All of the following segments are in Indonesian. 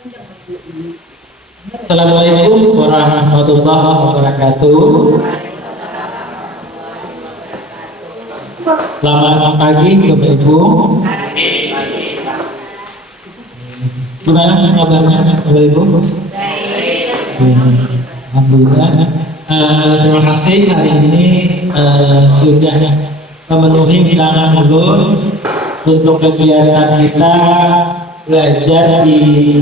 Assalamualaikum warahmatullahi wabarakatuh. Selamat pagi Bapak Ibu. Gimana kabarnya Bapak Ibu? Alhamdulillah. Terima kasih hari ini sudah memenuhi undangan ulun untuk kegiatan kita belajar di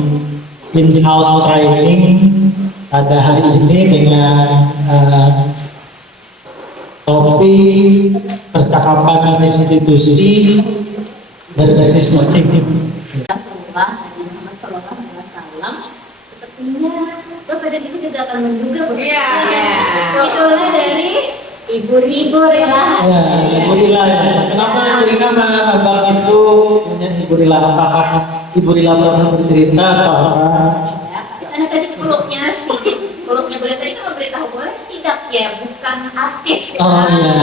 in-house training pada hari ini dengan topik percakapan institusi berbasis coaching. Rasulullah Muhammad Sallallahu Alaihi Wasallam, sepertinya Bapak dan Ibu juga akan menduga itulah dari Ibu Rila. Ya, Ibu Rila. Kenapa Ibu Rila Abang itu punya Ibu Rila? Apakah Ibu Rila pernah bercerita atau apa? Karena tadi peluknya boleh tadi kan memberitahu boleh tidak ya, bukan artis ya. Oh iya.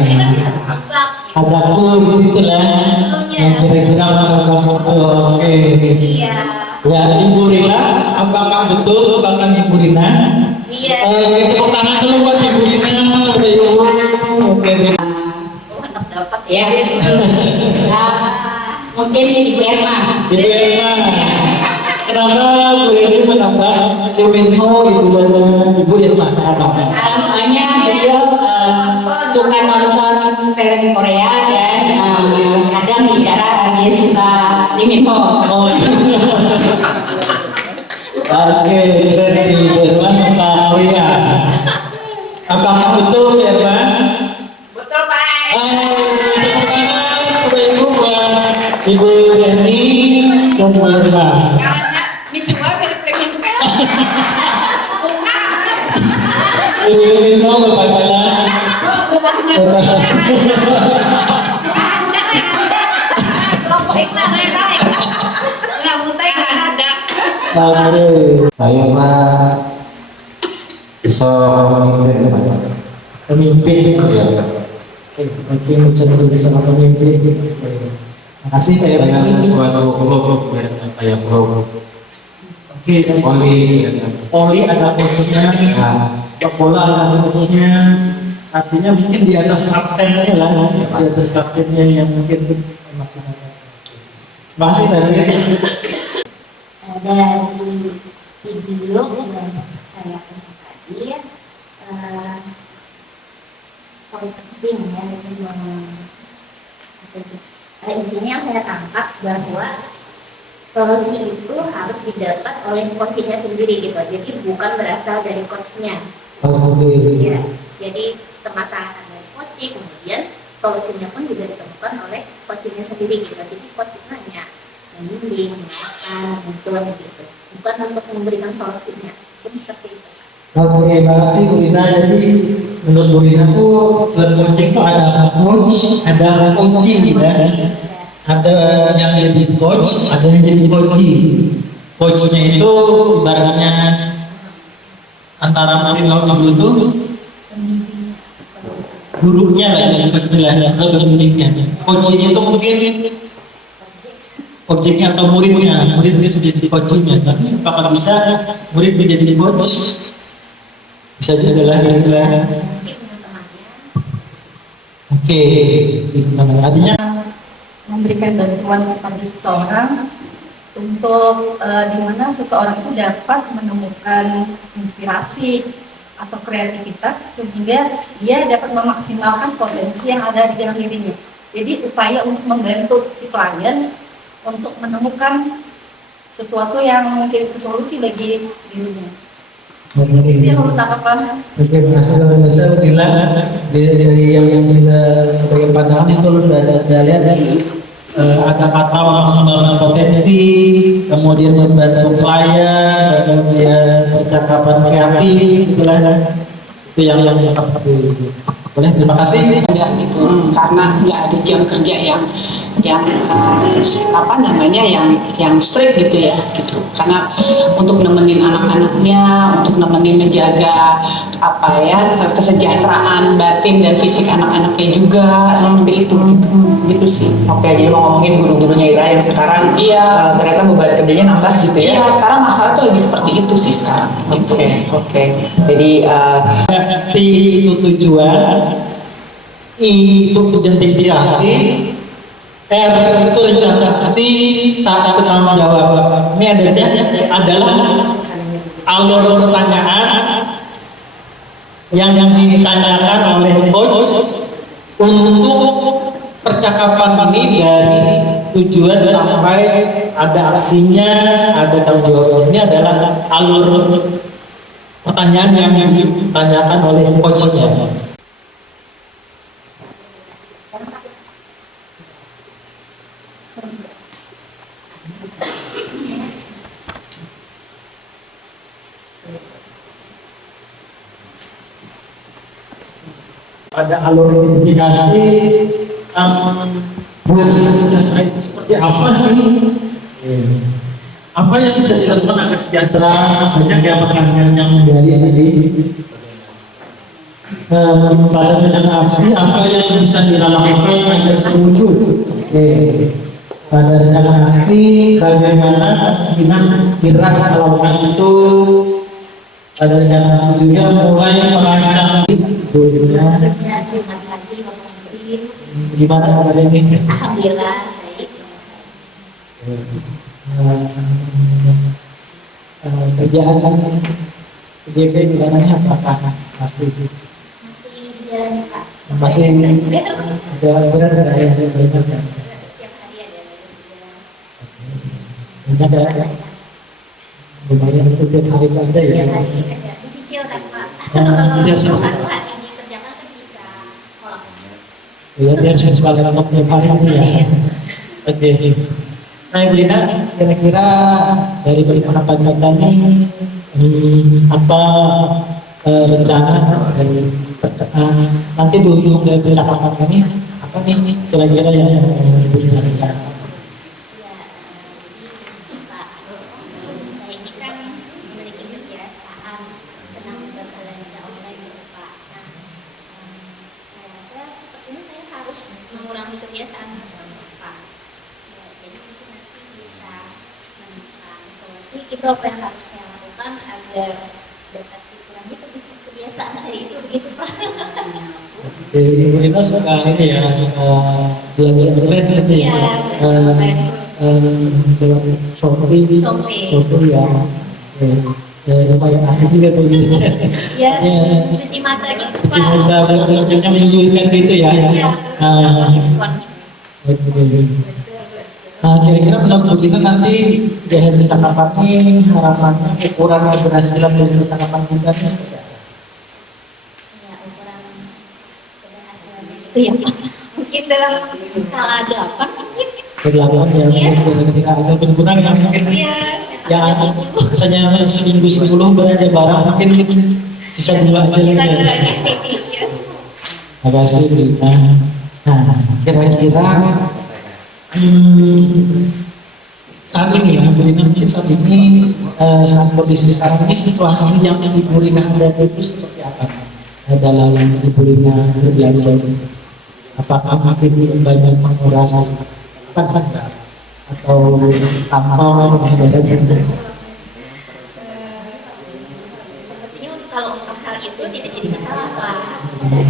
Ini kan bisa tebak. Ada clue di situ lah. Yang kira-kira Abang itu. Oke. Iya. Ya, Ibu Rila, apakah betul bahkan Ibu Rina? Iya. Tepuk tangan dulu buat Ibu Rina. Oke. Anak dapat Ya. Mungkin Ibu Erma. Ibu Erma. Kenapa Bu Rini menambah Kemenho Ibu Erma? Soalnya beliau suka nonton film Korea dan kadang bicara dia suka Liminho. Oh. Oke, dari Ibu Erma suka Korea. Apakah betul Bu Erma? Betul Pak. Ibu buat Ibu Rini dan Bu Erma. Visual mirip Liminho. Ibu Rini mau berpacaran. Saya Pak bisa Pemimpin. ya, Mungkin bisa pemimpin. Terima kasih Pak dengan Erma. suatu klub kayak klub Oke, poli Poli ada fotonya, sepak bola ada fotonya. Artinya mungkin di atas kaptennya lah, di atas kaptennya yang mungkin masih ada. Terima kasih tadi. dari video yang saya punya tadi ya, poin penting ya, intinya yang saya tangkap bahwa solusi itu harus didapat oleh coachnya sendiri gitu, jadi bukan berasal dari coachnya. Ya, jadi permasalahan dari coaching, kemudian solusinya pun juga ditemukan oleh coachnya sendiri gitu. Jadi coach itu hanya membimbing, mengarahkan, menuntun gitu, bukan untuk memberikan solusinya. Jadi seperti itu. Oke, terima kasih Bu Rina. Jadi menurut Bu Rina tuh dalam coaching tuh ada coach, ada coaching gitu ya. Ada yang jadi coach, ada yang jadi coaching. Coachnya itu ibaratnya antara murid sama guru itu gurunya lah yang istilahnya atau pembimbingnya. Coachingnya itu mungkin objeknya atau muridnya, murid bisa jadi coachingnya. Tapi apakah bisa murid menjadi coach? Bisa juga lah kira-kira. Oke, artinya memberikan bantuan kepada seseorang untuk di mana seseorang itu dapat menemukan inspirasi atau kreativitas sehingga dia dapat memaksimalkan potensi yang ada di dalam dirinya. Jadi upaya untuk membantu si klien untuk menemukan sesuatu yang mungkin solusi bagi dirinya. Itu yang menurut tanggapan. oke, terima kasih bilang dari yang kita bagi pandangan itu udah lihat ada kata memaksimalkan potensi, kemudian membantu klien, kemudian percakapan kreatif, itulah itu yang tepat. Boleh, terima kasih. Ada gitu. Karena nggak ada jam kerja yang apa namanya yang strict gitu ya gitu. Karena untuk nemenin anak-anaknya, untuk nemenin menjaga apa ya kesejahteraan batin dan fisik anak-anaknya juga seperti itu gitu sih. Oke, jadi mau ngomongin guru-gurunya Ira yang sekarang Iya. ternyata beban kerjanya nambah gitu ya. Iya, sekarang masalah tuh lagi seperti itu sih sekarang. Gitu. Oke. Jadi T itu tujuan, I itu identifikasi, R itu rencanaksi, T itu tanggung jawab. Ini adalah alur pertanyaan yang ditanyakan oleh coach untuk percakapan ini dari tujuan sampai ada aksinya, ada tanggung jawabnya. Ini adalah alur pertanyaan yang ditanyakan oleh coachnya. Pada alur identifikasi buat itu seperti apa sih? Apa yang bisa dilakukan agar sejahtera? Banyak ya pertanyaan yang dari tadi. Pada rencana aksi apa yang bisa dilakukan agar terwujud? Oke. Pada rencana aksi bagaimana kemungkinan kira melakukan itu? Pada rencana aksi juga mulai merancang hidupnya. Ya, selamat pagi Bapak Musim. Gimana kabar ini? Alhamdulillah baik. Kerjaan PJP gimana nih, apakah masih Masih dijalani Pak. Masih. ada benar nggak ada banyak kan? Setiap hari ada tugas. Banyak ya, lumayan itu tiap hari itu ada ya. Setiap hari ada. Dicicil kan Pak. Iya, Kalau Pak. satu hari dikerjakan kan bisa kolaps. Ya biar cepat laptop tiap hari itu ya. Oke. Nah, Ibu Lina, kira-kira dari pendapat kita nih apa rencana dari nanti di ujung dari percakapan kami apa nih kira-kira yang Ibu Lina rencanakan? Ya, Pak, saya ini kan memiliki kebiasaan senang berbelanja online gitu Pak. Nah, saya rasa sepertinya saya harus mengurangi kebiasaan tersebut Pak. Ya, jadi mungkin nanti bisa menemukan solusi itu apa yang harus saya lakukan agar dapat dikurangi kebiasaan saya itu begitu Pak. Oke, Ibu Lina suka ini ya, suka belanja online gitu ya. Iya, online. Lewat Shopee ya. Lumayan asik juga tuh gitu. Ya, Iya. cuci mata gitu Pak. Cuci mata belanjanya menyuguhkan gitu ya. Iya, Nah, diskon. oke. Nah, kira-kira menurut Bu Lina nanti dari percakapan ini harapannya ukuran keberhasilan dari percakapan kita ini seperti apa? Ya, ukuran keberhasilannya itu ya Pak. Mungkin dalam skala 8 mungkin. Ke-8 ya, Iya. mungkin kira-kira agak berkurang ya mungkin. Iya, Yang atasnya 10. biasanya seminggu 10 belanja barang mungkin sisa 2 aja Sisa lagi. dua Ya. lagi. Iya. Terima kasih Bu Lina. Nah, kira-kira saat ini ya, Bu Lina mungkin saat ini saat kondisi sekarang ini situasi yang Ibu Lina hadapi itu seperti apa? Dalam Ibu Lina berbelanja itu? Apakah makin banyak menguras atau tampang Sepertinya kalau untuk hal itu tidak jadi masalah Pak.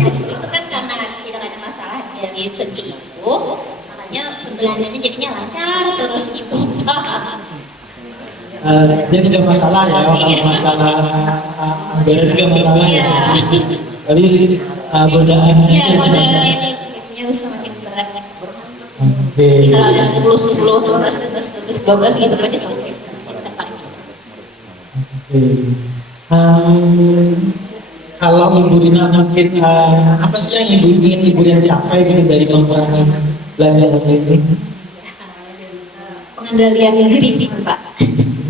Justru itu kan karena tidak ada masalah dari segi itu, makanya belanjanya jadinya lancar terus gitu Pak. dia tidak masalah ya, kalau masalah anggaran juga masalah ya. Tapi godaannya Iya, aja modal yang ini jadinya semakin berat. Oke. Jadi kalau ada 10, 10, 11, 12, 12 gitu aja selesai. Oke. Kalau Ibu Lina mungkin apa sih yang ingin Ibu Lina capai gitu dari mengurangi belanja online ini? Pengendalian diri Pak.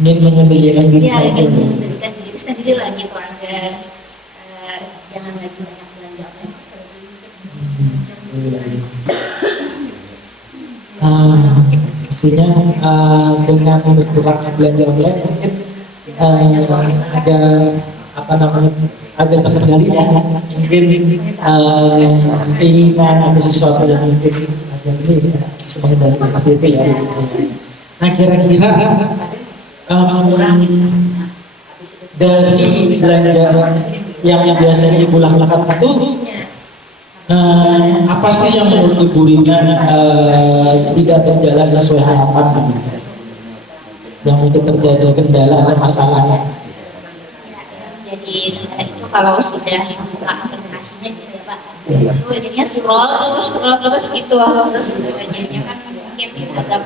Ingin mengendalikan diri Ya, saya ingin dulu. mengendalikan diri sendiri lah gitu agar jangan lagi banyak belanja online. Artinya dengan berkurangnya belanja online mungkin ada apa namanya agak terkendali ya, mungkin keinginan ada sesuatu yang mungkin agak ini bisa menghindari seperti itu ya. Nah kira-kira dari belanja yang biasanya ibu lakukan itu apa sih yang menurut Ibu Rina tidak berjalan sesuai harapan gitu? Yang mungkin terjadi kendala atau masalah? Jadi itu kalau sudah membuka aplikasinya gitu ya Pak, itu jadinya scroll terus gitu, terus jadinya kan mungkin agak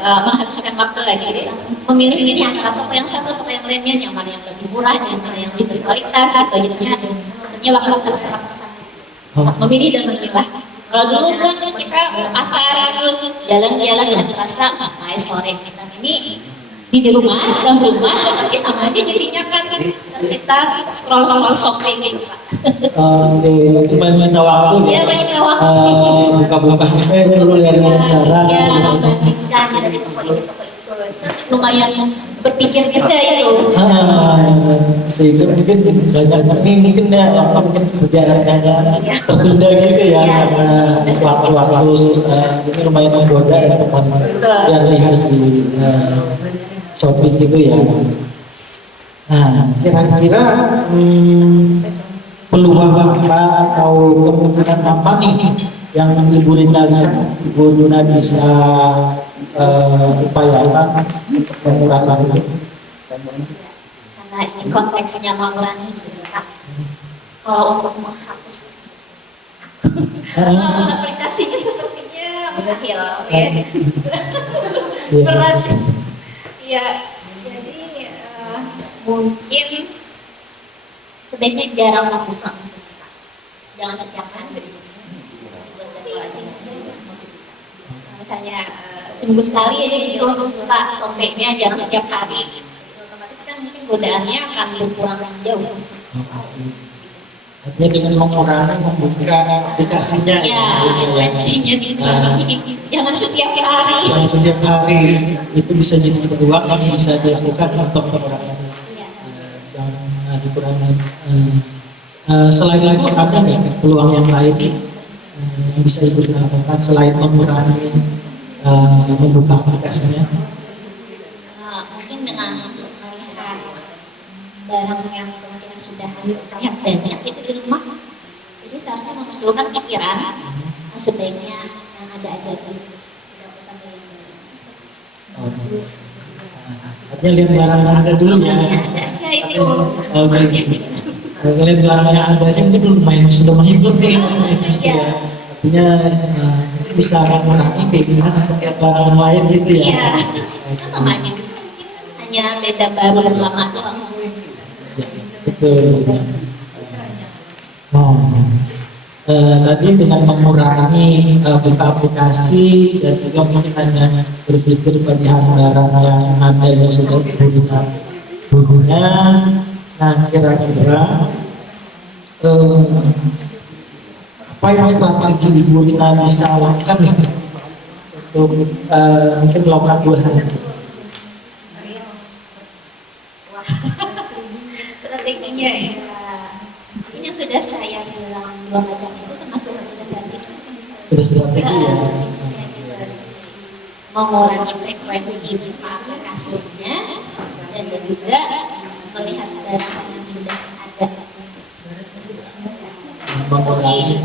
menghabiskan waktu lagi memilih antara toko yang satu atau yang lainnya, yang mana yang lebih murah, yang mana yang lebih berkualitas, atau jadinya sebenarnya waktu terserap ke sana memilih dan memilah. Kalau dulu kan kita ke pasar itu jalan-jalan dan terasa sore kita ini di rumah, dalam rumah, tapi sama aja jadinya kan tersita scroll shopping gitu Pak. Cuma minta waktu Iya, banyak waktu. Buka-buka dulu lihat barang. Iya, membandingkan dari toko ini toko itu lumayan berpikir juga itu. Sehingga mungkin banyak ini mungkin ya mungkin kerjaannya tertunda gitu ya, karena waktu-waktu ini lumayan menggoda ya teman-teman yang lihat di shopping gitu ya. Nah kira-kira peluang apa atau kemungkinan apa nih yang Ibu Rina bisa upayakan untuk mengurangi itu? Karena ini konteksnya mengurangi gitu Pak. Kalau untuk menghapus aplikasinya sepertinya mustahil ya. Berat. Ya, jadi mungkin sebaiknya jarang membuka, jangan setiap hari. Misalnya seminggu sekali aja gitu buka shopee-nya, jangan setiap hari. Otomatis kan mungkin godaannya akan berkurang jauh. Artinya dengan mengurangi membuka aplikasinya Ya, frekuensinya jangan setiap hari. Jangan setiap hari, itu bisa jadi peluang yang bisa dilakukan untuk mengurangi yang dikurangi. Selain itu ada nggak peluang yang lain yang bisa Ibu lakukan selain mengurangi membuka aplikasinya? Mungkin dengan melihat barang yang kemungkinan sudah terlihat banyak itu di rumah, jadi seharusnya memunculkan pikiran sebaiknya yang ada aja dulu, tidak usah beli yang baru. Artinya lihat barang yang ada dulu ya. Ada aja itu. Lihat barang yang ada aja itu lumayan sudah menghibur nih. Iya. Artinya bisa mengurangi keinginan untuk lihat barang yang lain gitu ya. Iya. Kan sama aja. Hanya beda baru dan lama doang. Betul. Tadi dengan mengurangi buka aplikasi dan juga mungkin hanya berpikir pada barang yang ada yang sudah digunakan dulunya. Nah kira-kira apa yang strategi Ibu Rina bisa lakukan nih untuk mungkin melakukan 2 hal? Strateginya ini sudah saya bilang 2 macam itu termasuk sudah strategi. Sudah strategi ya. Mengurangi frekuensi aplikasinya dan juga melihat barang yang sudah ada. Mengurangi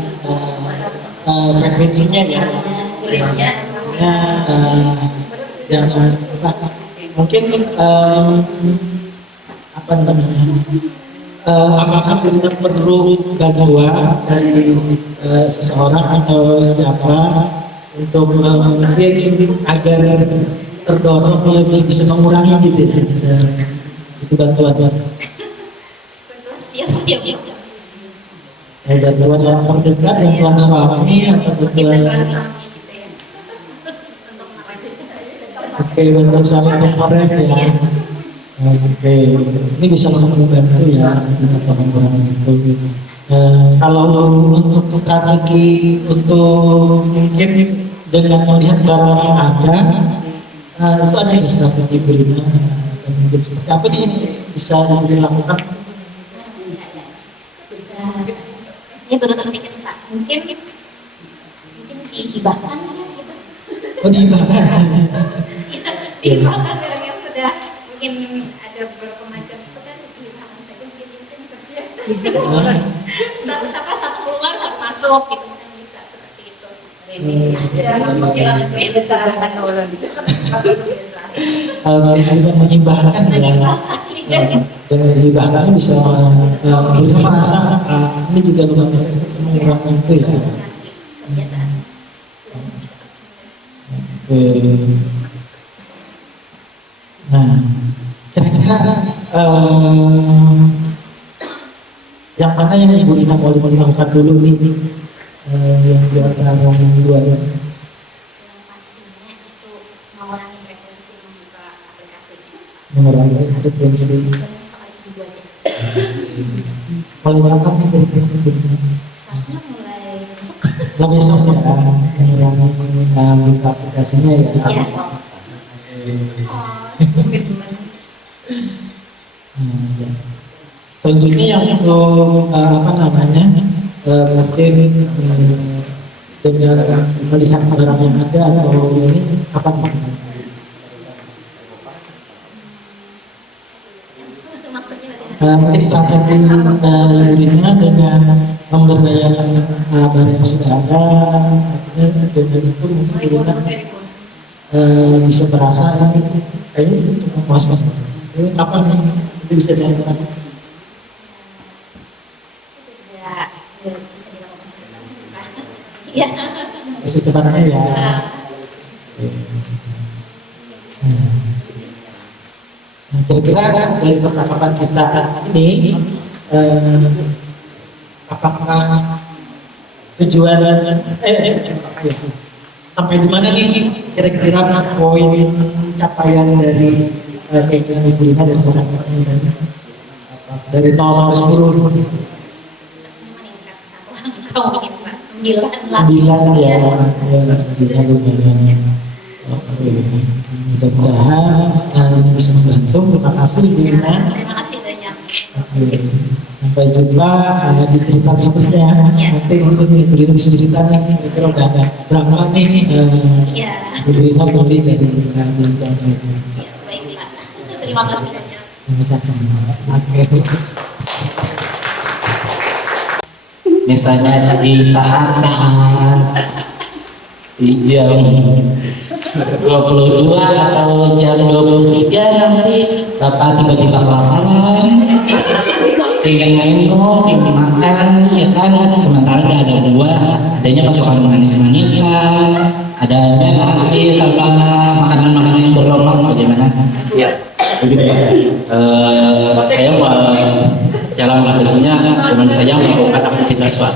frekuensinya ya. Jangan mungkin apa namanya? Apakah benar perlu bantuan dari seseorang atau siapa untuk mungkin agar terdorong lebih bisa mengurangi gitu ya? Itu bantuan. Siapa dia? Bantuan orang terdekat, bantuan suami atau bantuan bantuan suami temporer ya. Oke, ini bisa sangat membantu ya untuk mengurangi itu. Kalau untuk strategi untuk mungkin dengan melihat barang yang ada, itu ada nggak strategi Brina? Dan mungkin seperti apa nih bisa dilakukan? Bisa, saya baru terpikir Pak, mungkin dihibahkan ya gitu. Oh, dihibahkan. Dihibahkan barang yang sudah mungkin ada beberapa macam itu kan dihibahkan saja mungkin itu kan kasihan. Satu keluar satu masuk gitu kan bisa seperti itu. Bisa Kalau dengan menghibahkan ya, dengan menghibahkan bisa Brina merasa ini juga mengurangi itu ya. kebiasaan. Oke. Nah, kira-kira yang mana yang Ibu Rina mau melakukan dulu nih, yang di antara yang dua ini? Yang pastinya itu mengurangi frekuensi membuka aplikasi. Mengurangi frekuensi. Sekali seminggu aja. Mulai kapan nih kira-kira? Seharusnya mulai besok. Mulai besok ya, mengurangi buka aplikasinya ya. Iya. Sempit banget. Selanjutnya yang untuk mungkin dengan melihat barang yang ada atau ini kapan Pak? Mungkin strategi Brina dengan memberdayakan barang yang sudah ada, artinya dengan itu mungkin Brina bisa merasa ini kayaknya untuk memuaskan. Ini kapan nih itu bisa dilakukan? Bisa dilakukan secepatnya sih Pak. Iya. Secepatnya ya. Nah, kira-kira dari percakapan kita ini, apakah tujuan sampai di mana nih kira-kira poin capaian dari keinginan Ibu Rina dari percakapan ini dari 0 sampai 10? Meningkat satu angka mungkin Pak. 9 lah. 9 ya, lumayan. Oke, mudah-mudahan ini bisa membantu. Terima kasih Ibu Rina. Terima kasih banyak. Oke, sampai jumpa di cerita berikutnya. Nanti mungkin Ibu Rina bisa ceritakan kira-kira udah ada berapa nih Iya. Ibu Rina beli dari belanja mereka. Iya, baik Pak. Terima kasih banyak. Sama-sama. Oke. Misalnya di saat-saat di jam 22 atau jam 23 nanti Bapak tiba-tiba kelaparan, ingin minum, ingin makan, ya kan, sementara gak ada buah, adanya masukan manis-manisan, adanya nasi sama makanan-makanan yang berlemak, bagaimana? Ya, begitu Pak. Saya dalam biasanya dengan saya melakukan aktivitas Pak.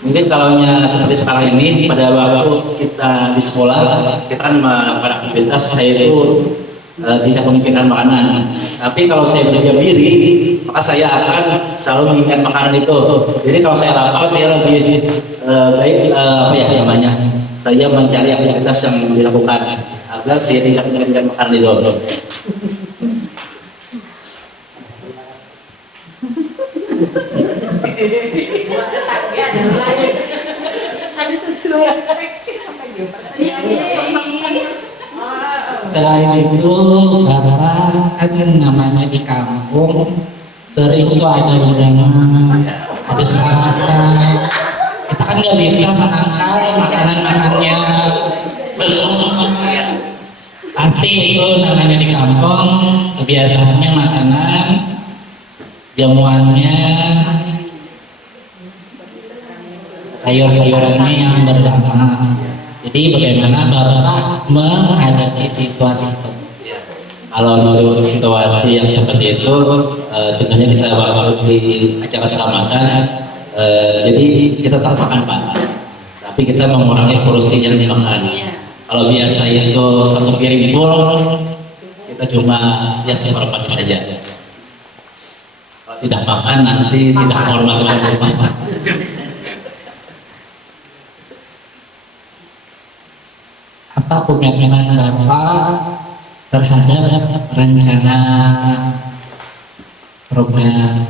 Mungkin kalau seperti sekarang ini pada waktu kita di sekolah kita kan melakukan aktivitas, saya itu tidak memikirkan makanan. Tapi kalau saya berdiam diri, maka saya akan selalu mengingat makanan itu. Jadi kalau saya lapar, saya lebih baik saya mencari aktivitas yang dilakukan agar saya tidak mengingat makanan itu. Selain itu, Bapak kan namanya di kampung sering tuh ada undangan, ada sarapan. Kita kan nggak bisa menangkal makanan-makanannya belum. Pasti itu namanya di kampung kebiasaannya makanan jamuannya sayur-sayurannya yang berdampak. Jadi bagaimana Bapak menghadapi situasi itu? Kalau di situasi yang seperti itu, contohnya kita waktu di acara selamatan, jadi kita tetap makan Pak, tapi kita mengurangi porsi yang dimakan. Kalau biasa itu satu piring full, kita cuma ya seperempatnya saja. Kalau tidak makan nanti tidak menghormati orang tua. Apa komitmen Bapak terhadap rencana program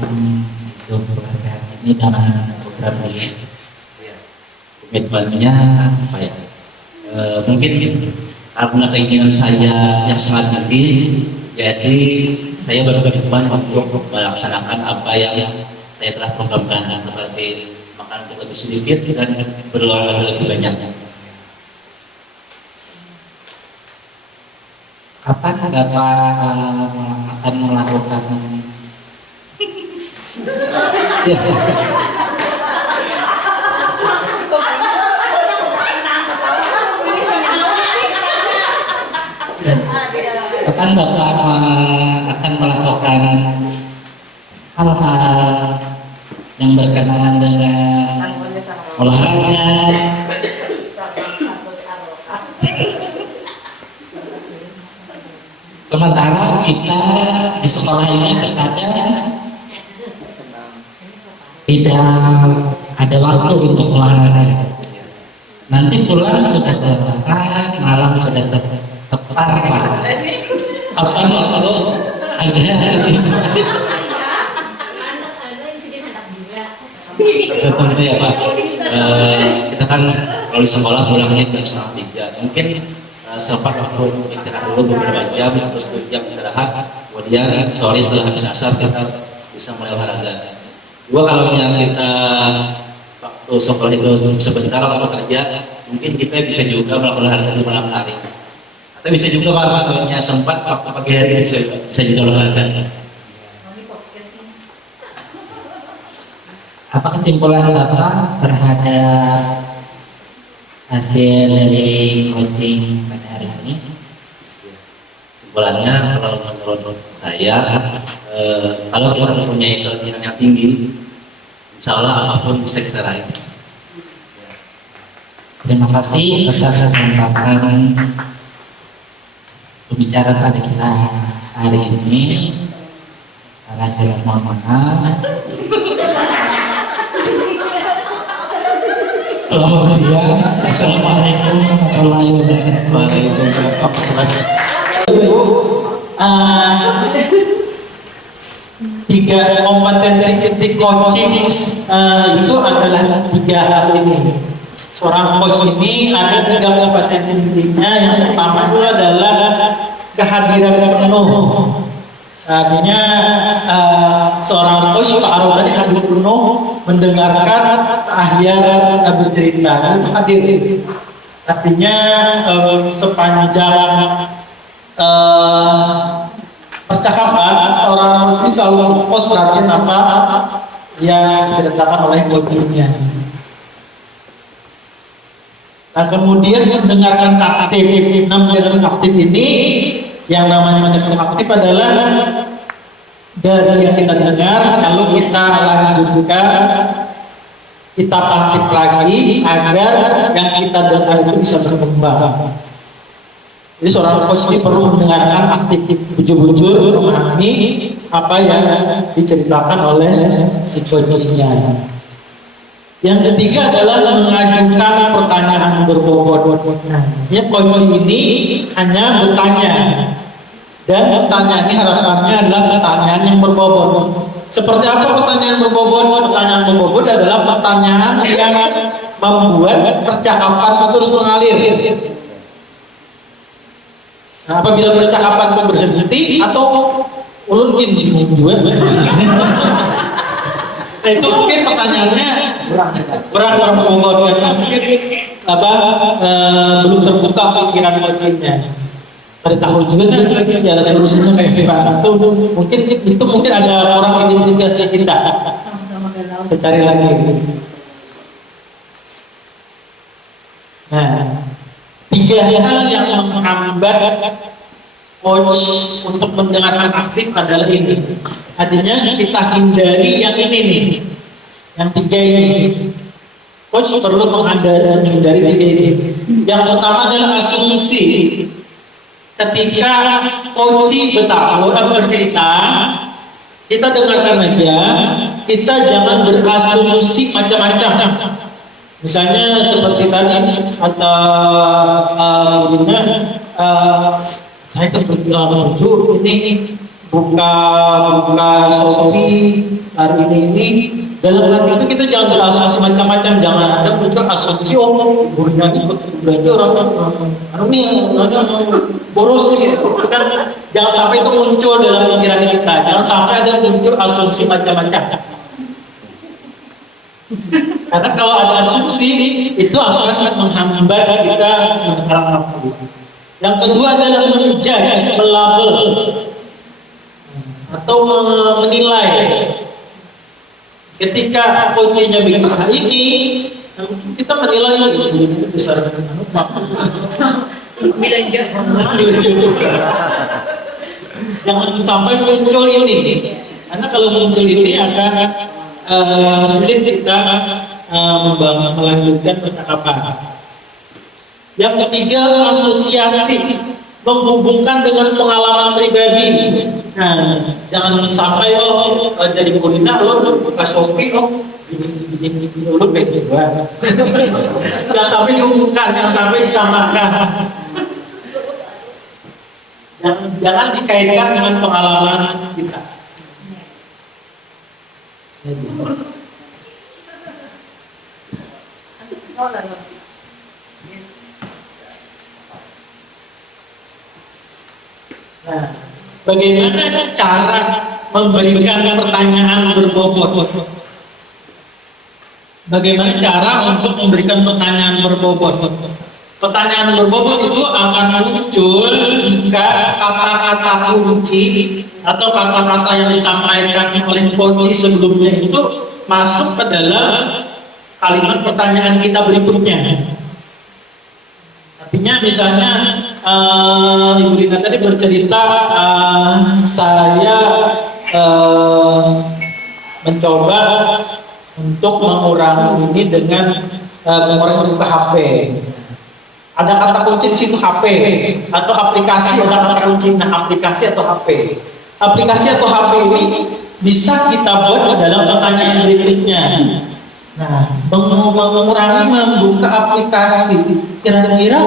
hidup sehat ini dalam program ini? Komitmennya apa ya? Mungkin karena keinginan saya yang sangat tinggi, jadi saya berkomitmen untuk melaksanakan apa yang saya telah programkan, seperti makan lebih sedikit dan berolahraga lebih banyak. Kapan Bapak akan melakukan kapan Bapak akan melakukan hal-hal yang berkenaan dengan olahraga, sementara kita di sekolah ini terkadang tidak ada waktu untuk olahraga. Nanti pulang sudah kelelahan, malam sudah terparah. Apa waktu agak Tentu ya Pak, kita kan kalau di sekolah pulangnya jam 2:30, mungkin sempat waktu untuk istirahat dulu beberapa jam atau 1 jam istirahat, kemudian sore setelah habis asar kita bisa mulai olahraga. Dua, kalau kita waktu sekolah itu sebentar atau kerja, mungkin kita bisa juga melakukan olahraga di malam hari. Atau bisa juga kalau sempat waktu pagi hari kita bisa juga olahraga. Apa kesimpulan Bapak terhadap hasil dari coaching pada hari ini? Kesimpulannya, kalau menurut saya, kalau kita mempunyai keinginan yang tinggi, insya Allah apapun bisa kita raih. Terima kasih atas kesempatan pembicaraan pada kita hari ini. Salah mohon maaf. Selamat siang. Assalamualaikum warahmatullahi wabarakatuh. Waalaikumsalam. Tiga kompetensi inti coaching itu adalah 3 hal ini. Seorang coach ini ada 3 kompetensi intinya. Yang pertama itu adalah kehadiran penuh. Artinya seorang coach Pak Arul tadi hadir penuh, mendengarkan ahlian bercerita, hadir. Artinya sepanjang percakapan seorang coach ini selalu fokus perhatian apa yang diceritakan oleh coachnya. Nah, kemudian mendengarkan aktif. Mendengarkan aktif ini, yang namanya mendengarkan aktif adalah dari yang kita dengar lalu kita lanjutkan, kita praktik lagi agar yang kita dengar itu bisa berkembang. Jadi seorang coach ini perlu mendengarkan aktif, bujur-bujur memahami apa yang diceritakan oleh si coachnya. Yang ketiga adalah mengajukan pertanyaan berbobot. Nah, ya coach ini hanya bertanya, dan pertanyaan ini harapannya adalah pertanyaan yang berbobot. Seperti apa pertanyaan berbobot? Pertanyaan berbobot adalah pertanyaan yang membuat percakapan terus mengalir. Nah, apabila percakapan itu berhenti atau ulun gini juga. Nah, itu mungkin pertanyaannya kurang berbobot, karena mungkin belum terbuka pikiran coachingnya. Pada tahun juga kan jalan solusinya kayak gimana itu mungkin ada orang identifikasi kita. Kita cari lagi. Nah, 3 hal yang menghambat coach untuk mendengarkan aktif adalah ini. Artinya kita hindari yang ini nih, yang 3 ini. Coach perlu menghindari 3 ini. Yang pertama adalah asumsi. Ketika coach bercerita, Kita dengarkan aja, kita jangan berasumsi macam-macam. Misalnya seperti tadi kata Rina, saya kebetulan menuju ini buka Shopee hari ini. Dalam hati itu kita jangan berasumsi macam-macam, jangan ada muncul asumsi Ibu Rina ini berarti orang ini boros gitu kan. Jangan sampai itu muncul dalam pikiran kita, jangan sampai ada muncul asumsi macam-macam. Karena kalau ada asumsi itu akan menghambat kita menerapkan waktu. Yang kedua adalah menjudge, melabel atau menilai. Ketika coachnya bikin ini, kita menilai itu besar jangan sampai muncul ini, karena kalau muncul ini akan sulit kita melanjutkan percakapan. Yang ketiga, asosiasi, menghubungkan dengan pengalaman pribadi. Nah, jangan sampai jadi kuliner buka Shopee ini dulu baik juga. Jangan sampai dihubungkan, jangan sampai disamakan. Jangan dikaitkan dengan pengalaman kita. Nah, bagaimana cara memberikan pertanyaan berbobot? Bagaimana cara untuk memberikan pertanyaan berbobot? Pertanyaan berbobot itu akan muncul jika kata-kata kunci atau kata-kata yang disampaikan oleh coach sebelumnya itu masuk ke dalam kalimat pertanyaan kita berikutnya. Artinya misalnya Ibu Rina tadi bercerita, saya mencoba untuk mengurangi ini dengan mengurangi buka HP. Ada kata kunci di situ HP atau aplikasi, ada kata kunci. Nah, aplikasi atau HP. Aplikasi atau HP ini bisa kita buat ke dalam pertanyaan berikutnya. Nah, mengurangi membuka aplikasi, kira-kira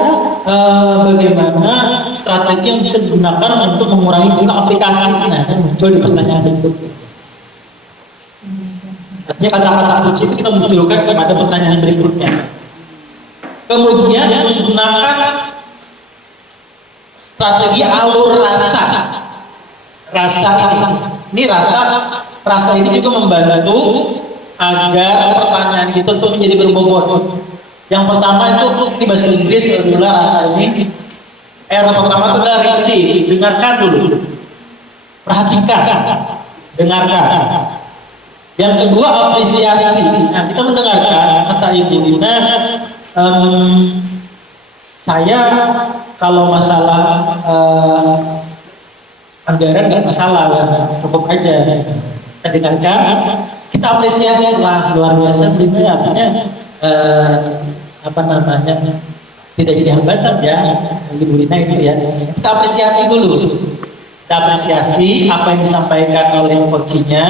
bagaimana strategi yang bisa digunakan untuk mengurangi buka aplikasi? Nah, muncul di pertanyaan berikutnya. Artinya kata-kata kunci itu kita munculkan kepada pertanyaan berikutnya. Kemudian menggunakan strategi alur rasa. Ini rasa ini juga membantu agar pertanyaan kita tuh menjadi berbobot. Yang pertama itu di bahasa Inggris adalah rasa ini. R pertama itu adalah receive, dengarkan dulu. Perhatikan, dengarkan. Yang kedua apresiasi. Nah, kita mendengarkan kata Ibu Rina, saya kalau masalah anggaran nggak masalah ya, cukup aja. Kita dengarkan, kita apresiasi lah, luar biasa sebenarnya, artinya tidak jadi hambatan ya Ibu Rina itu ya. Kita apresiasi dulu, kita apresiasi apa yang disampaikan oleh coachnya,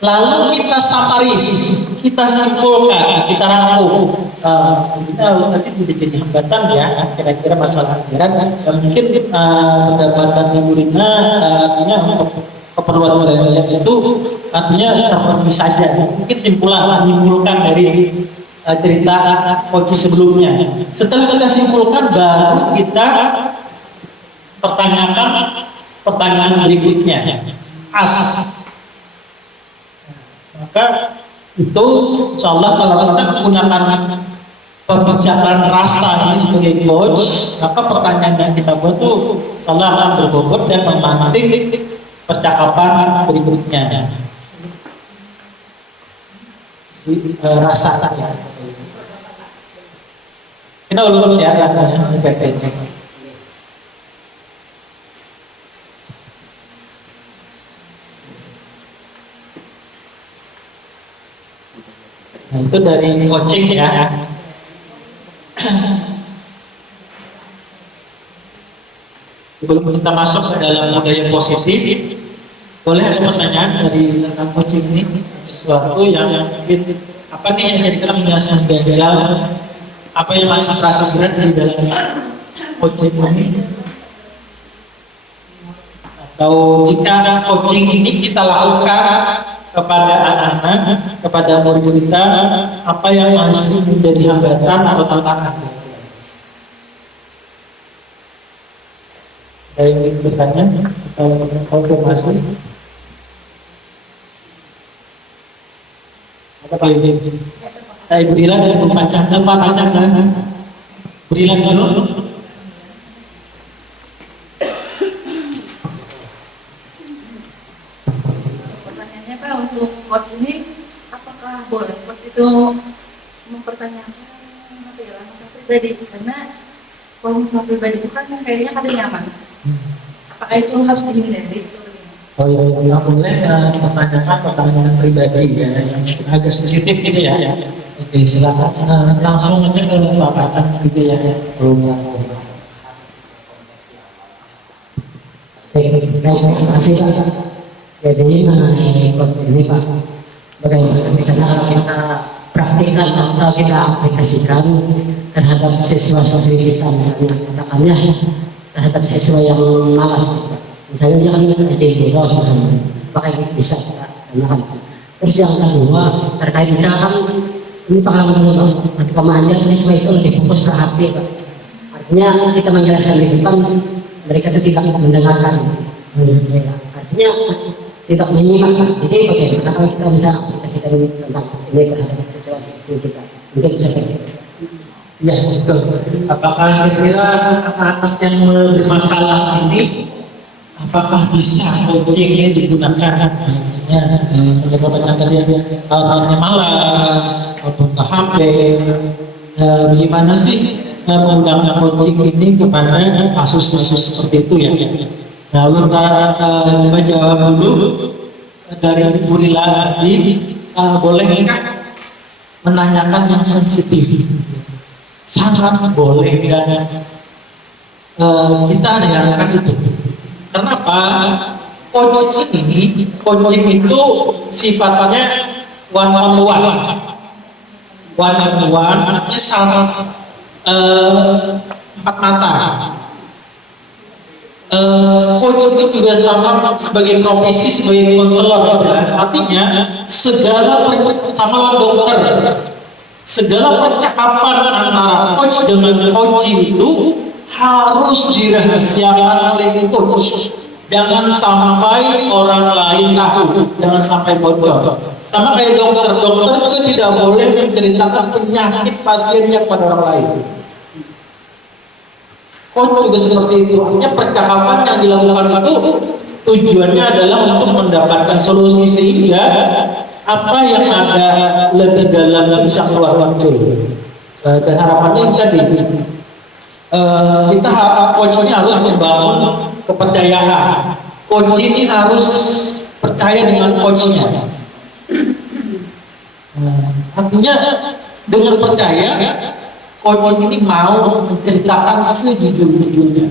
lalu kita summaris, kita simpulkan, kita rangkum. Nanti tidak jadi hambatan ya, kira-kira masalah anggaran. Mungkin pendapatan Ibu Rina artinya untuk keperluan belanja itu artinya terpenuhi saja. Mungkin menyimpulkan dari cerita coach sebelumnya. Setelah kita simpulkan, baru kita pertanyakan pertanyaan berikutnya. Maka itu insya Allah kalau kita menggunakan pembicaraan rasa ini sebagai coach, maka pertanyaan yang kita buat itu insya Allah akan berbobot dan memantik percakapan berikutnya. Rasa ya. Kita ulur siaran ya PT-nya. Nah, itu dari coaching ya. Sebelum kita masuk ke dalam budaya positif, Boleh ada pertanyaan dari tentang coaching ini? Sesuatu yang mungkin apa nih yang kira-kira menjelaskan gagal? Apa yang masih terasa berat di dalam coaching ini? Atau jika coaching ini kita lakukan kepada anak-anak, kepada murid kita, apa yang masih menjadi hambatan atau tantangan? Ada yang ingin bertanya atau konfirmasi? Apa Pak Ibu? Ibu Dilan dan Pak Pacang, Pak Pacang kan? Berilan dulu. Pertanyaannya Pak, untuk coach ini apakah boleh coach itu mempertanyakan apa ya masalah pribadi? Karena kalau masalah pribadi itu kan kayaknya kadang nyaman. Apakah itu harus dihindari? Oh iya, boleh mempertanyakan pertanyaan pribadi ya, yang agak sensitif gitu ya. Oke, silakan langsung aja ke Pak Pacang gitu ya. Terima kasih Pak. Jadi mengenai coach ini Pak, bagaimana misalnya kita praktikkan atau kita aplikasikan terhadap siswa-siswi kita, misalnya katakannya terhadap siswa yang malas, misalnya dia kan jadi bolos misalnya, pakai bisa kita tanyakan. Terus yang kedua terkait misalkan ini pengalaman ketika mengajar siswa itu lebih fokus ke HP Pak. Artinya kita menjelaskan di depan mereka itu tidak mendengarkan, artinya tidak menyimak Pak. Jadi bagaimana kalau kita bisa aplikasikan ini tentang ini terhadap siswa-siswi kita, mungkin bisa seperti itu. Ya betul. Apakah kira-kira anak-anak yang bermasalah ini, apakah bisa coaching ini digunakan? Ya, kalau Bapak Chandra tadi alatnya malas, atau ke HP, bagaimana sih menggunakan coaching ini kepada kasus-kasus seperti itu ya? Lalu kita jawab dulu dari Bu Rila tadi, bolehkah menanyakan yang sensitif? Sangat boleh dan kita dengarkan itu. Kenapa? Coaching itu sifatnya one on one, artinya sangat empat mata. Coach itu juga sama sebagai profesi, sebagai konselor, artinya segala sama dokter, segala percakapan antara coach dengan coaching itu harus dirahasiakan oleh coach. Jangan sampai orang lain tahu, jangan sampai bocor. Sama kayak dokter juga tidak boleh menceritakan penyakit pasiennya kepada orang lain. Coach juga seperti itu, artinya percakapan yang dilakukan itu tujuannya adalah untuk mendapatkan solusi sehingga apa yang ada lebih dalam bisa keluar muncul. Dan harapannya itu tadi, kita coach ini harus membangun kepercayaan. Coach ini harus percaya dengan coachnya. Artinya dengan percaya, coach ini mau menceritakan sejujur-jujurnya.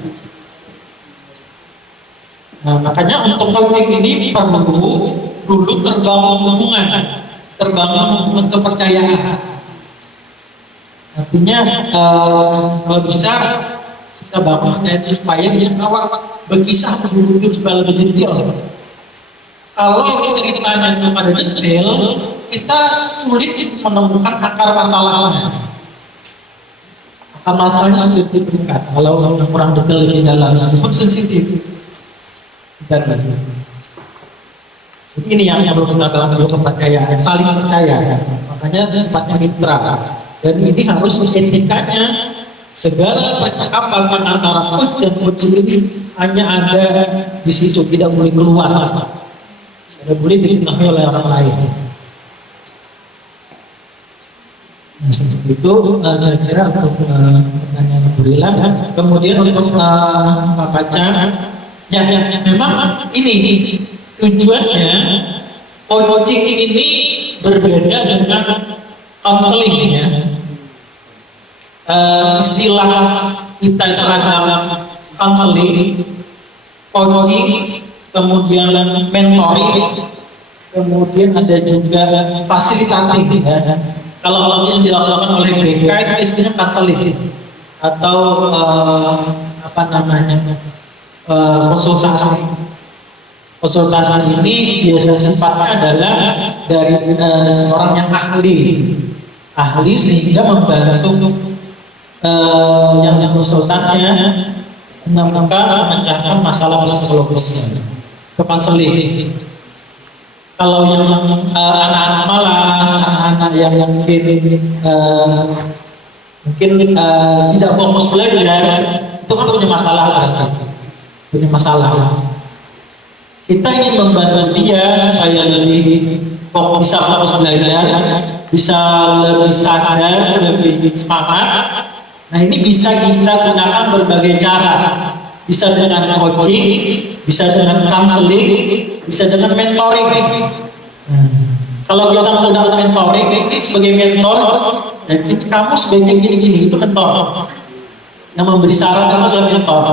Makanya untuk coaching ini perlu dulu terbangun hubungan, terbangun kepercayaan. Artinya kalau bisa kita bangun itu supaya dia berkisah sejujur supaya lebih detail. Kalau ceritanya itu pada detail, kita sulit menemukan akar masalahnya. Akar masalahnya sulit ditemukan kalau kurang detail lebih dalam, meskipun sensitif. Dan ini yang perlu kita bangun dulu, kepercayaan, saling percaya. Makanya sifatnya mitra. Dan ini harus etikanya. Segala percakapan antara coach dan coach ini hanya ada di situ, tidak boleh keluar, tidak boleh diketahui oleh orang lain. Nah, seperti itu kira-kira untuk pertanyaan Bu Rila. Kemudian untuk Pak Pacang, ya memang ini tujuannya coaching ini berbeda dengan counseling ya. Istilah kita itu ada counseling, coaching, kemudian mentoring, kemudian ada juga fasilitatif ya. Kalau yang dilakukan oleh BK itu istilahnya konseling atau apa namanya konsultasi. Konsultasi ini biasanya sifatnya adalah dari seorang yang ahli sehingga membantu yang konsultannya memecahkan masalah psikologis ke konseling. Kalau yang anak-anak malas, anak-anak yang mungkin tidak fokus belajar, itu kan punya masalah kan? Punya masalah. Kita ingin membantu dia supaya lebih bisa fokus belajar, bisa lebih sadar, lebih semangat. Nah ini bisa kita gunakan berbagai cara. Bisa dengan coaching, bisa dengan counseling, bisa dengan mentoring. Kalau kita menggunakan mentoring, ini sebagai mentor, dan kamu sebagai gini-gini, itu mentor. Yang memberi saran itu adalah mentor.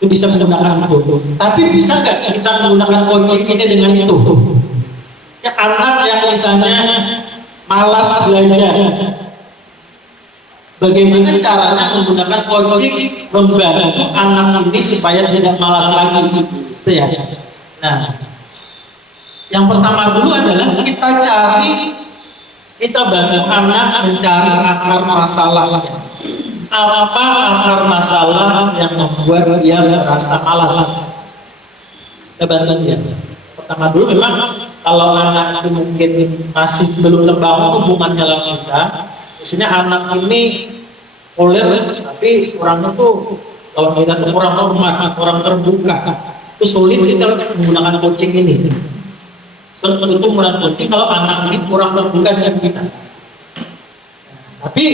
Itu bisa menggunakan itu. Tapi bisa nggak kita menggunakan coaching ini dengan itu? Ya, anak yang misalnya malas belajar, bagaimana caranya menggunakan coaching membantu anak ini supaya tidak malas lagi, gitu ya. Nah, yang pertama dulu adalah kita bantu anak mencari akar masalahnya. Apa akar masalah yang membuat dia merasa malas? Kita bantu dia. Pertama dulu memang kalau anak itu mungkin masih belum terbangun hubungannya dengan kita. Biasanya anak ini poler, tapi orangnya tuh kalau kita tuh kurang hormat, kurang terbuka, itu sulit kita menggunakan coaching ini. Sulit untuk menggunakan coaching kalau anak ini kurang terbuka dengan kita. Tapi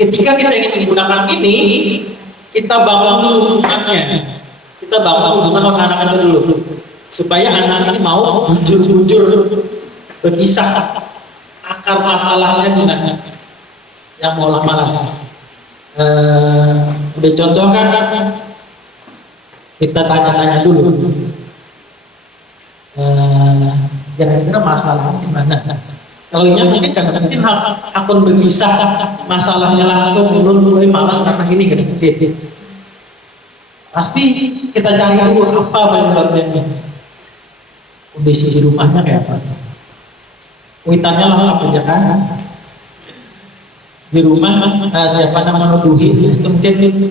ketika kita ingin menggunakan ini, kita bangun dulu hubungannya. Kita bangun hubungan anak itu dulu, supaya anak ini mau jujur berkisah akar masalahnya di mana. Yang mau malas. Udah contoh kan, kita tanya-tanya dulu. Kira-kira masalahnya di mana? Kalau ini mungkin kan mungkin akun berkisah masalahnya langsung menurut gue malas karena ini kan. Pasti kita cari dulu apa penyebabnya. Kondisi di rumahnya kayak apa? Kuitannya lengkap aja kan? Di rumah siapa yang menuduhi itu mungkin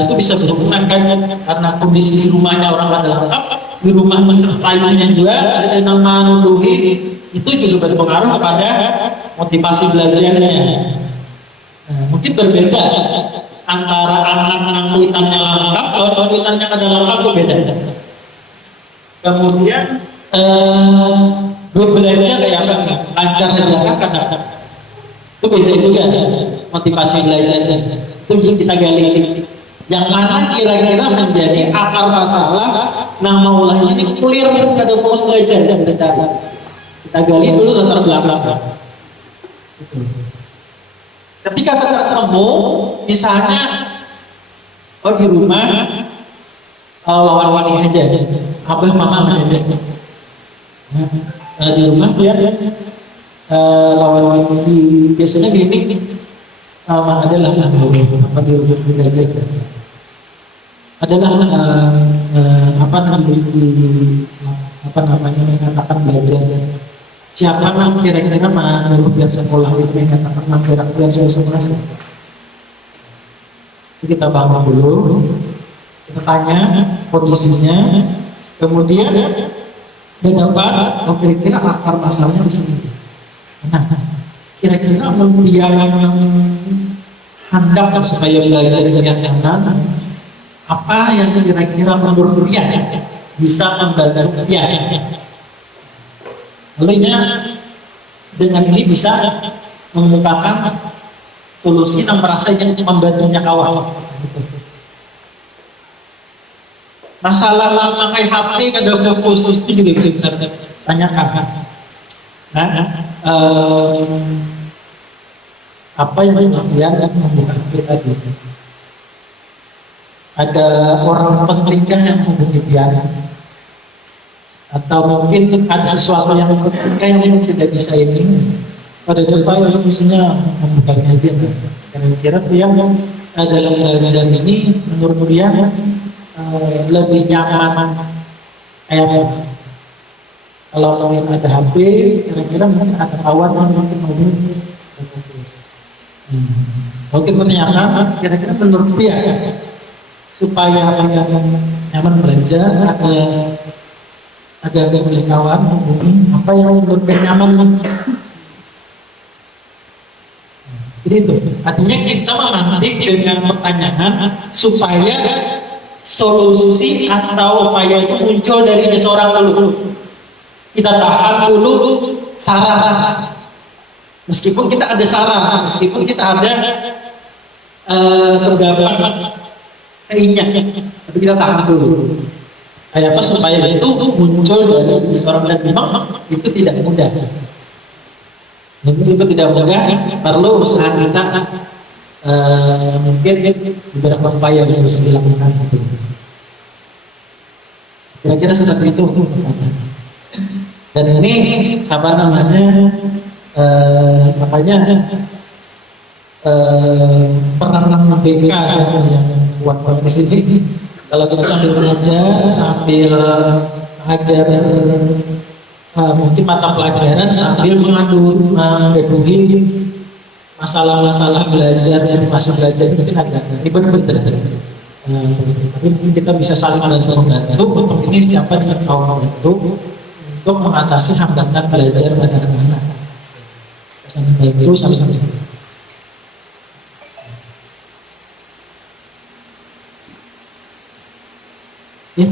itu bisa berhubungan kan karena kondisi di rumahnya orang pada lengkap, di rumah mensertainya juga ada yang menuduhi, itu juga berpengaruh kepada motivasi belajarnya. Mungkin berbeda antara anak yang kuitannya lengkap atau kuitannya kada lengkap, itu beda. Kemudian belajarnya kayak apa? Lancar aja kan? Itu beda juga motivasi belajarnya. Itu kita gali yang mana kira-kira menjadi akar masalah. Nah maulahnya ini clear kada fokus belajar dan kita gali dulu latar belakang. Ketika kita ketemu, misalnya di rumah lawan-lawan aja, abah mama aja. Di rumah dia lawan di biasanya gini adalah apa di rumah belajar adalah apa namanya mengatakan belajar. Siapa yang kira-kira menurut biar sekolah itu mengatakan biar sekolah itu kita bangun dulu, kita tanya kondisinya, kemudian dan dapat kira-kira akar masalahnya di sini. Nah, kira-kira dia yang hendak supaya belajar dengan anak, apa yang kira-kira menurut dia bisa membantu dia. Lalu dengan ini bisa menemukan solusi yang merasa yang membantunya kawan. Masalah memakai HP kada fokus itu juga bisa tanyakan. Nah, apa yang membuat membuka HP tadi? ada orang pentingkah yang demikian, atau mungkin ada sesuatu yang pentingkah yang tidak bisa ini, pada upaya misalnya membukanya dia. Kira-kira yang dalam belajar ini menurut dia lebih nyaman kayak apa? Kalau yang ada HP, kira-kira mungkin ada kawan yang mungkin mau mungkin menanyakan kira-kira menurut dia supaya yang nyaman belajar ada oleh kawan menghubungi apa yang menurut dia nyaman. Jadi itu artinya kita memantik dengan pertanyaan supaya solusi atau upaya itu muncul dari seseorang dulu. Kita tahan dulu saran, meskipun kita ada saran, meskipun kita ada terdapat keinginan, tapi kita tahan dulu. Kayak apa supaya itu muncul dari seseorang, dan memang itu tidak mudah. Itu tidak mudah, perlu usaha kita, mungkin beberapa upaya yang bisa dilakukan. Kira-kira seperti itu. Dan ini apa namanya, makanya peran BK siapa yang buat di sini. Kalau kita sambil belajar, sambil mengajar mungkin mata pelajaran, sambil mengaduhi masalah-masalah belajar, masuk belajar mungkin agak ribet betul. Tapi mungkin kita bisa saling bantu untuk ini siapa yang mau bantu untuk mengatasi hambatan belajar pada anak-anak. Saling bantu sama-sama. Ya,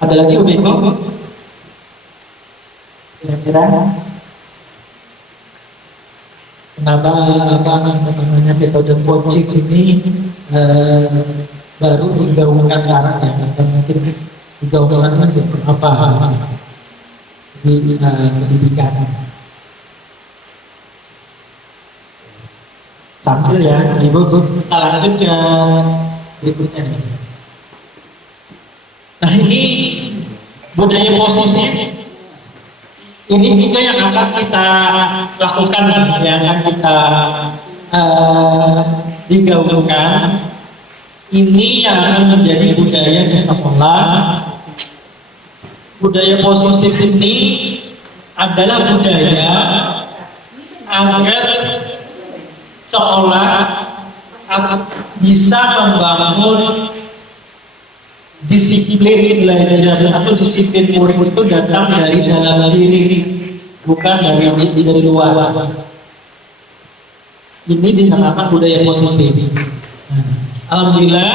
ada lagi Ubeko? Kira-kira kenapa apa namanya metode coaching ini baru digaungkan sekarang ya, atau mungkin digaungkan apa di pendidikan. Sambil ya Ibu, kita lanjut ke berikutnya nih. Nah ini budaya positif ini juga yang akan kita lakukan, yang akan kita digaungkan. Ini yang akan menjadi budaya di sekolah. Budaya positif ini adalah budaya agar sekolah bisa membangun disiplin belajar atau disiplin murid itu datang dari dalam diri, bukan dari luar. Ini dinamakan budaya positif. Alhamdulillah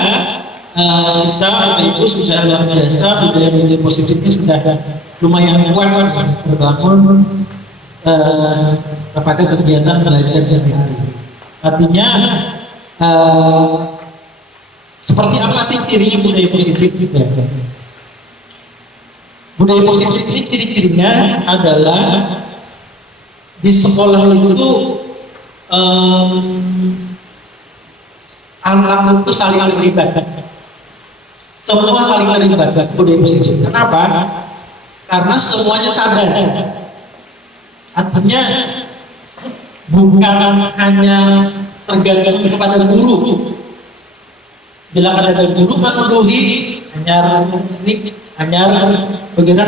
kita Bapak Ibu sudah luar biasa, budaya positifnya sudah lumayan kuat terbangun kepada kegiatan belajar sehari-hari. Artinya seperti apa sih cirinya budaya positif? Budaya positif ini ciri-cirinya adalah di sekolah itu anak itu saling terlibat. Semua saling terlibat budaya positif. Kenapa? Karena semuanya sadar. Artinya bukan hanya tergantung kepada guru. Bila ada guru menuduhi hanya bergerak,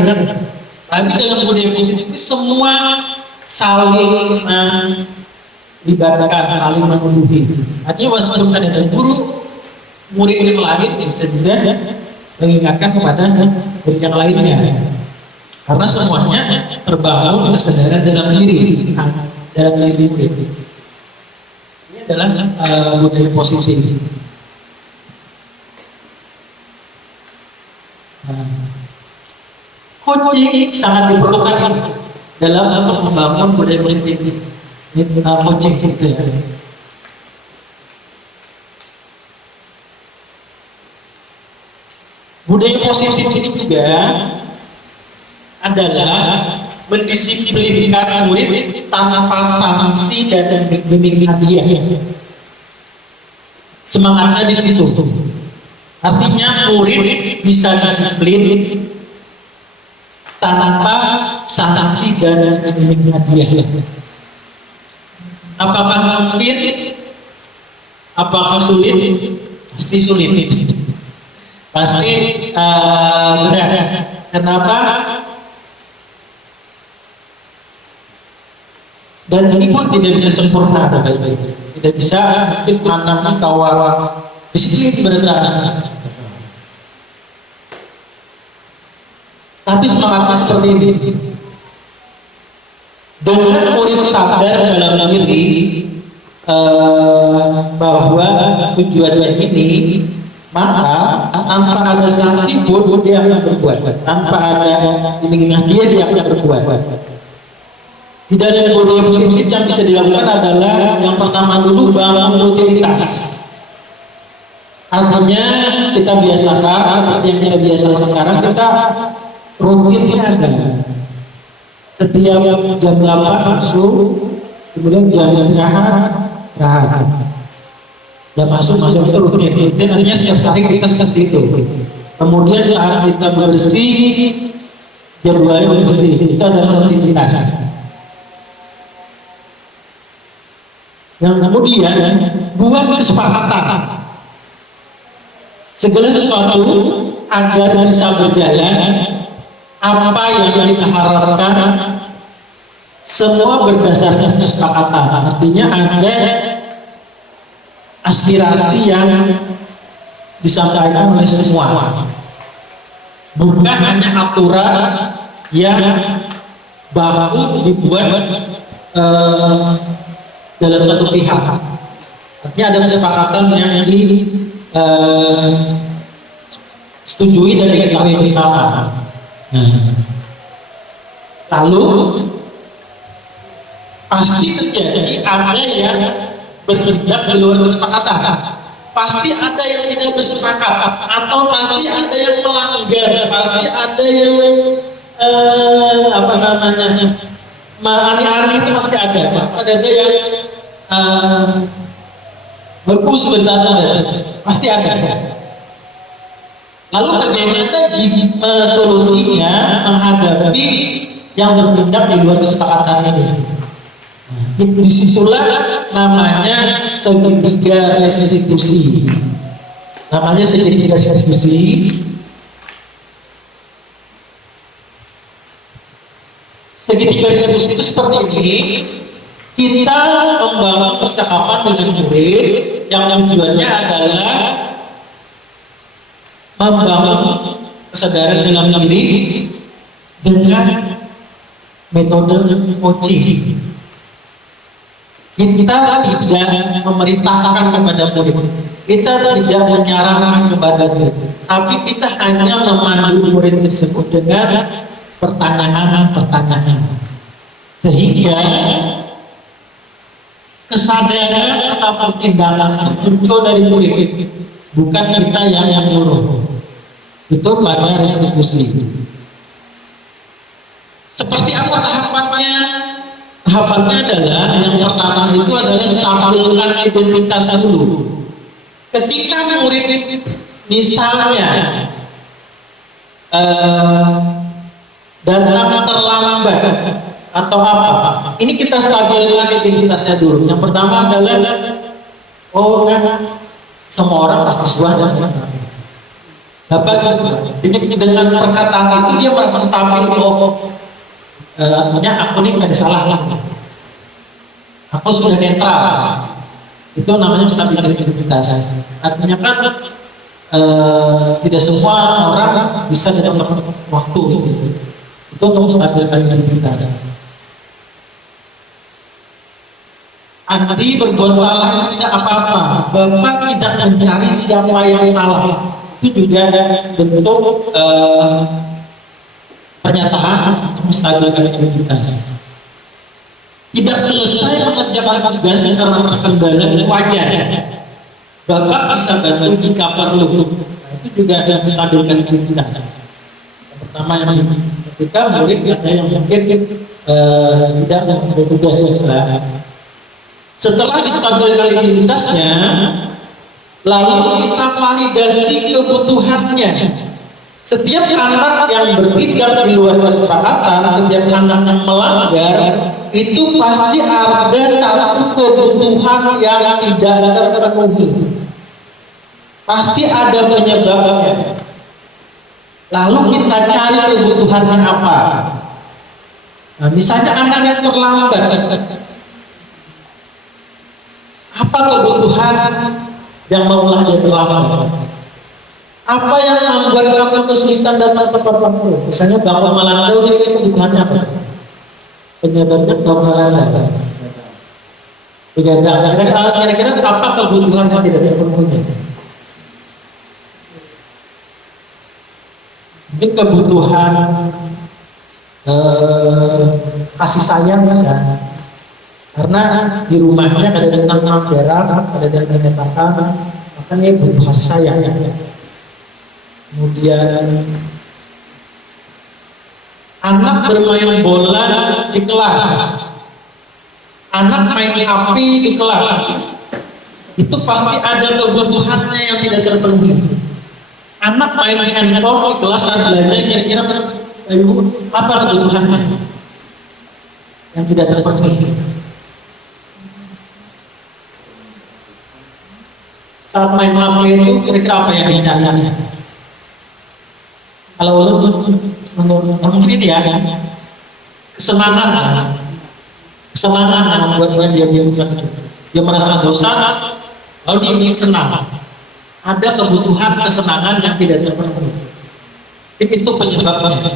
tapi dalam budaya positif ini semua saling melibatkan, saling menuduhi. Artinya walaupun ada guru, murid yang lain bisa juga mengingatkan kepada murid yang lainnya, karena semuanya terbangun kesadaran dalam diri murid. Ini adalah budaya positif. Coaching sangat diperlukan dalam untuk membangun budaya positif ini. Coaching gitu ya. Budaya positif ini juga adalah mendisiplinkan murid tanpa sanksi dan demi hadiah. Semangatnya di situ. Artinya murid bisa disiplin tanpa sanksi dan iming hadiah. Apakah mungkin? Apakah sulit? Pasti sulit. Pasti berat. Kenapa? Dan ini pun tidak bisa sempurna, tidak bisa mungkin anak kawal disiplin berat. Tapi semangatnya seperti ini. Dengan murid sadar dalam diri bahwa tujuannya ini, maka tanpa ada sanksi pun dia akan berbuat, tanpa ada iming-iming hadiah dia akan berbuat. Di dalam budaya positif yang bisa dilakukan adalah yang pertama dulu bangun rutinitas. Artinya kita biasakan seperti yang kita biasakan sekarang, kita rutinnya ada. Setiap jam 8 masuk, kemudian jam istirahat. Jam masuk itu rutin. Artinya setiap hari kita seperti itu. Kemudian saat kita bersih, jam 2 bersih. Itu adalah rutinitas. Yang kemudian buat kesepakatan. Segala sesuatu agar bisa berjalan, apa yang kita harapkan semua berdasarkan kesepakatan. Artinya ada aspirasi yang disampaikan oleh semua, bukan hanya aturan yang baku dibuat dalam satu pihak. Artinya ada kesepakatan yang setujui dan diketahui bersama. Lalu pasti terjadi ada yang bertindak di luar kesepakatan, pasti ada yang tidak bersepakat, atau pasti ada yang melanggar, pasti ada yang aneh-aneh, itu pasti ada. Ada yang bagus sebenarnya, pasti ada. Lalu bagaimana solusinya menghadapi yang bertindak di luar kesepakatan ini? Disitulah namanya segitiga restitusi. Namanya segitiga restitusi. Segitiga restitusi itu seperti ini. Kita membangun percakapan dengan murid yang tujuannya adalah membangun kesadaran dalam diri dengan metode coaching. Kita tidak memerintahkan kepada murid, kita tidak menyarankan kepada murid, tapi kita hanya memandu murid tersebut dengan pertanyaan-pertanyaan, sehingga kesadaran atau tindakan muncul dari murid, bukan kita yang nyuruh. Itu pada restitusi. Seperti apa tahapannya? Tahapannya adalah yang pertama itu adalah stabilkan identitas dulu. Ketika murid misalnya datang terlambat atau apa, ini kita stabilkan identitasnya dulu. Yang pertama adalah semua orang pasti suah dan dengan perkataan itu dia merasa stabil. Artinya aku ini nggak ada salah lah, aku sudah netral. Itu namanya stabilitas identitas. Artinya kan tidak semua orang bisa dalam waktu gitu. Itu untuk stabilitas identitas. Andi berbuat salah tidak apa-apa. Bapak tidak mencari siapa yang salah. Itu juga bentuk pernyataan untuk menstabilkan identitas. Tidak selesai mengerjakan tugas karena terkendala itu wajar. Bapak bisa bantu jika perlu. Itu juga menstabilkan identitas. Yang pertama yang ketika murid ada yang mungkin tidak bertugas. Setelah distabilkan identitasnya, lalu kita validasi kebutuhannya. Setiap anak yang bertindak di luar kesepakatan, setiap anak yang melanggar, itu pasti ada satu kebutuhan yang tidak terpenuhi. Pasti ada penyebabnya. Lalu kita cari kebutuhannya apa. Nah, misalnya anak yang terlambat, apa kebutuhan yang maulah dia terlambat? Apa yang membuat kamu kesulitan datang tepat waktu? Misalnya bangun malam dulu, ini kebutuhannya apa? Penyebabnya bangun malam. Kira-kira apa kebutuhan yang tidak terpenuhi? Mungkin kebutuhan kasih sayang bisa, karena di rumahnya ada tentang berak, ada yang menyatakan, makanya butuh kasih sayang. Kemudian anak bermain bola di kelas, anak main HP di kelas, itu pasti ada kebutuhannya yang tidak terpenuhi. Anak main handphone di kelas saat belajar, kira-kira apa kebutuhannya yang tidak terpenuhi? Saat main HP itu kira-kira apa yang dicarinya? Kalau menurut mungkin ini ya, kesenangan yang membuat dia merasa bosan, lalu dia ingin senang. Ada kebutuhan kesenangan yang tidak terpenuhi. Itu penyebabnya.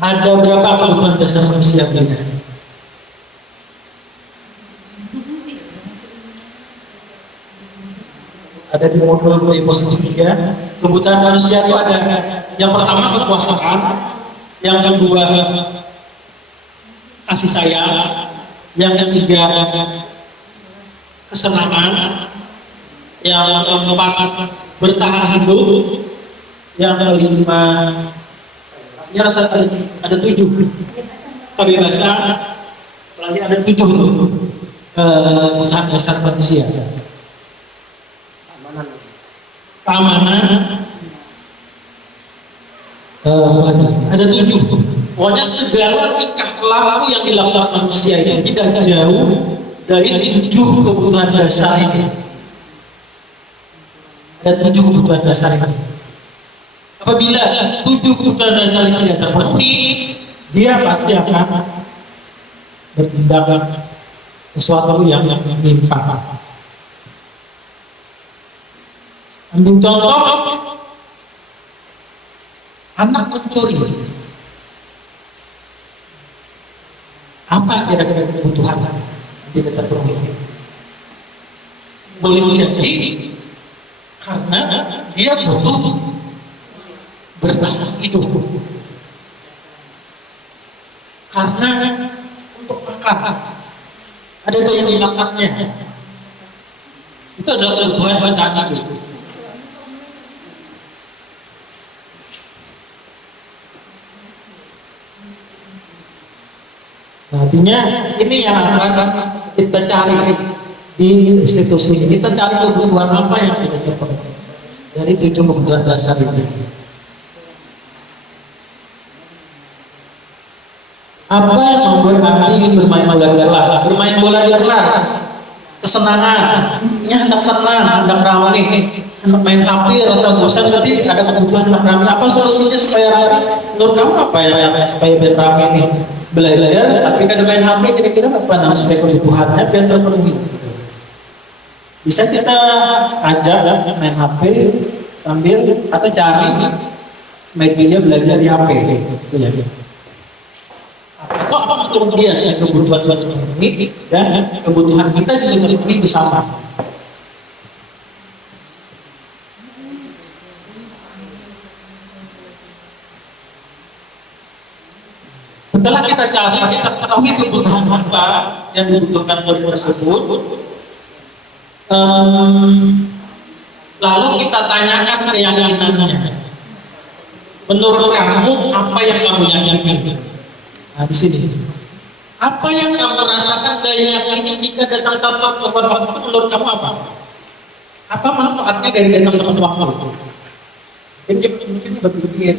Ada berapa kebutuhan dasar manusia ini? Ada di modul positif 3. Kebutuhan manusia itu ada yang pertama kekuasaan, yang kedua kasih sayang, yang ketiga kesenangan, yang keempat bertahan hidup, yang kelima pastinya rasa ada 7 kebebasan, lagi ada 7 kebutuhan dasar manusia. Keamanan, ada 7. Pokoknya segala tingkah laku yang dilakukan manusia itu tidak jauh dari 7 kebutuhan dasar ini. Ada 7 kebutuhan dasar ini. Apabila 7 kebutuhan dasar ini tidak terpenuhi, dia pasti akan bertindak sesuatu yang menyimpang. Ambil contoh, anak mencuri. Apa kira-kira kebutuhan tidak terpenuhi? Boleh jadi karena dia butuh bertahan hidup, karena untuk makan ada yang dimakannya, itu adalah kebutuhan bertahan hidup. Artinya ini yang akan kita cari di institusi ini. Kita cari kebutuhan apa yang tidak terpenuhi dari 7 kebutuhan dasar ini. Apa yang membuat Anda ingin bermain bola di kelas? Bermain bola di kelas, kesenangan. Ini hendak senang, hendak ramai, hendak main HP, rasa bosan. Berarti ada kebutuhan hendak ramai. Apa solusinya supaya menurut kamu apa ya supaya biar ramai ini? Belajar, tapi kadang main HP, kira-kira apa nah supaya kebutuhannya biar terpenuhi. Bisa kita ajak main HP sambil atau cari media belajar di HP. Ya. Apa menurut dia supaya kebutuhan terpenuhi dan kebutuhan kita juga terpenuhi bersama. Setelah kita cari, kita ketahui kebutuhan apa yang dibutuhkan oleh tersebut, lalu kita tanyakan keyakinannya. Menurut kamu apa yang kamu yakini? Nah di sini, Apa yang kamu rasakan dan yakini jika datang tepat waktu itu menurut kamu apa? Apa manfaatnya dari datang tepat waktu? Mungkin berpikir.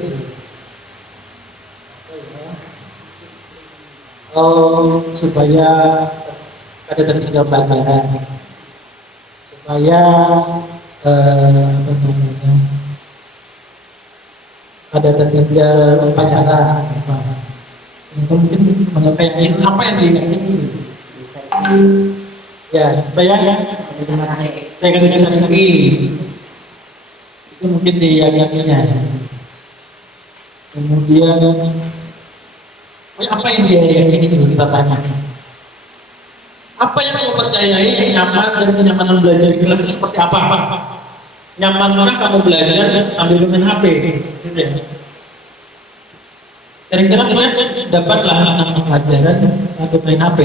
Oh, supaya ada tinggal pelajaran, supaya apa namanya, ada tinggal upacara, mungkin menyampaikan apa yang diyakini, ya supaya saya bisa tinggi, itu mungkin diyakininya. Kemudian apa yang dia yakini dulu kita tanya. Apa yang kamu percayai yang nyaman dan kenyamanan belajar di kelas itu seperti apa? Nyamankah kamu belajar sambil main HP? Gitu ya. Kira-kira kalian dapatlah pelajaran sambil main HP.